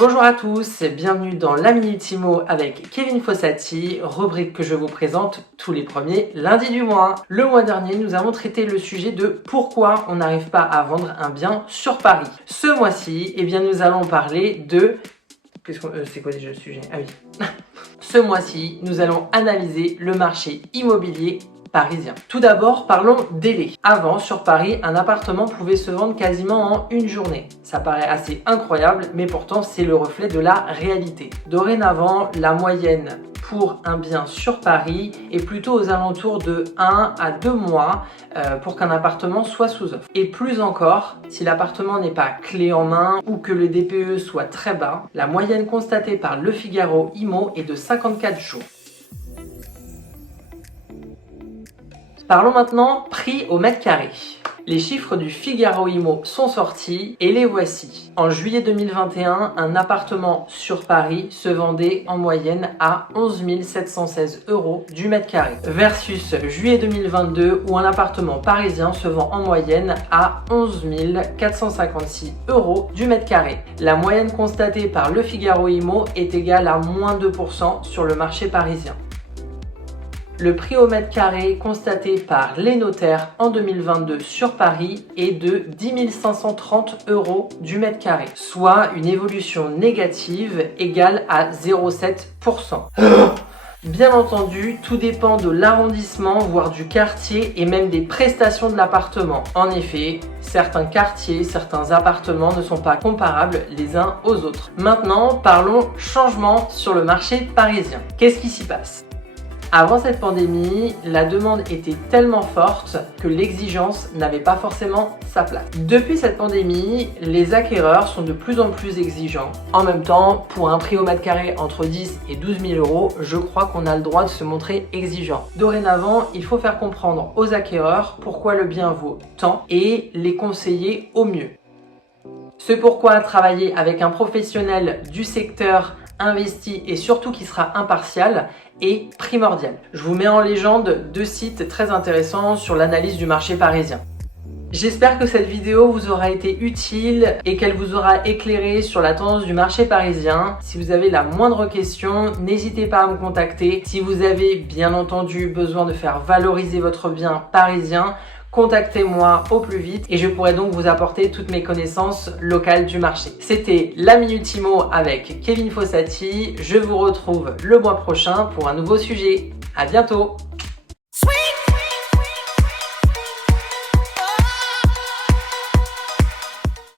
Bonjour à tous, bienvenue dans la Minute Immo avec Kevin Fossati, rubrique que je vous présente tous les premiers lundis du mois. Le mois dernier, nous avons traité le sujet de pourquoi on n'arrive pas à vendre un bien sur Paris. Ce mois-ci, nous allons parler de... C'est quoi déjà le sujet? Ah oui. Ce mois-ci, nous allons analyser le marché immobilier parisien. Tout d'abord, parlons délai. Avant, sur Paris, un appartement pouvait se vendre quasiment en une journée. Ça paraît assez incroyable, mais pourtant c'est le reflet de la réalité. Dorénavant, la moyenne pour un bien sur Paris est plutôt aux alentours de 1 à 2 mois pour qu'un appartement soit sous offre. Et plus encore, si l'appartement n'est pas clé en main ou que le DPE soit très bas, la moyenne constatée par Le Figaro Immo est de 54 jours. Parlons maintenant prix au mètre carré. Les chiffres du Figaro Immo sont sortis et les voici. En juillet 2021, un appartement sur Paris se vendait en moyenne à 11 716 € du mètre carré versus juillet 2022 où un appartement parisien se vend en moyenne à 11 456 € du mètre carré. La moyenne constatée par Le Figaro Immo est égale à moins 2% sur le marché parisien. Le prix au mètre carré constaté par les notaires en 2022 sur Paris est de 10 530 € du mètre carré, soit une évolution négative égale à 0,7%. Bien entendu, tout dépend de l'arrondissement, voire du quartier et même des prestations de l'appartement. En effet, certains quartiers, certains appartements ne sont pas comparables les uns aux autres. Maintenant, parlons changement sur le marché parisien. Qu'est-ce qui s'y passe ? Avant cette pandémie, la demande était tellement forte que l'exigence n'avait pas forcément sa place. Depuis cette pandémie, les acquéreurs sont de plus en plus exigeants. En même temps, pour un prix au mètre carré entre 10 et 12 000 €, je crois qu'on a le droit de se montrer exigeant. Dorénavant, il faut faire comprendre aux acquéreurs pourquoi le bien vaut tant et les conseiller au mieux. C'est pourquoi travailler avec un professionnel du secteur investi et surtout qui sera impartial est primordial. Je vous mets en légende 2 sites très intéressants sur l'analyse du marché parisien. J'espère que cette vidéo vous aura été utile et qu'elle vous aura éclairé sur la tendance du marché parisien. Si vous avez la moindre question, n'hésitez pas à me contacter. Si vous avez bien entendu besoin de faire valoriser votre bien parisien, contactez-moi au plus vite et je pourrai donc vous apporter toutes mes connaissances locales du marché. C'était la Minute Immo avec Kevin Fossati. Je vous retrouve le mois prochain pour un nouveau sujet. À bientôt!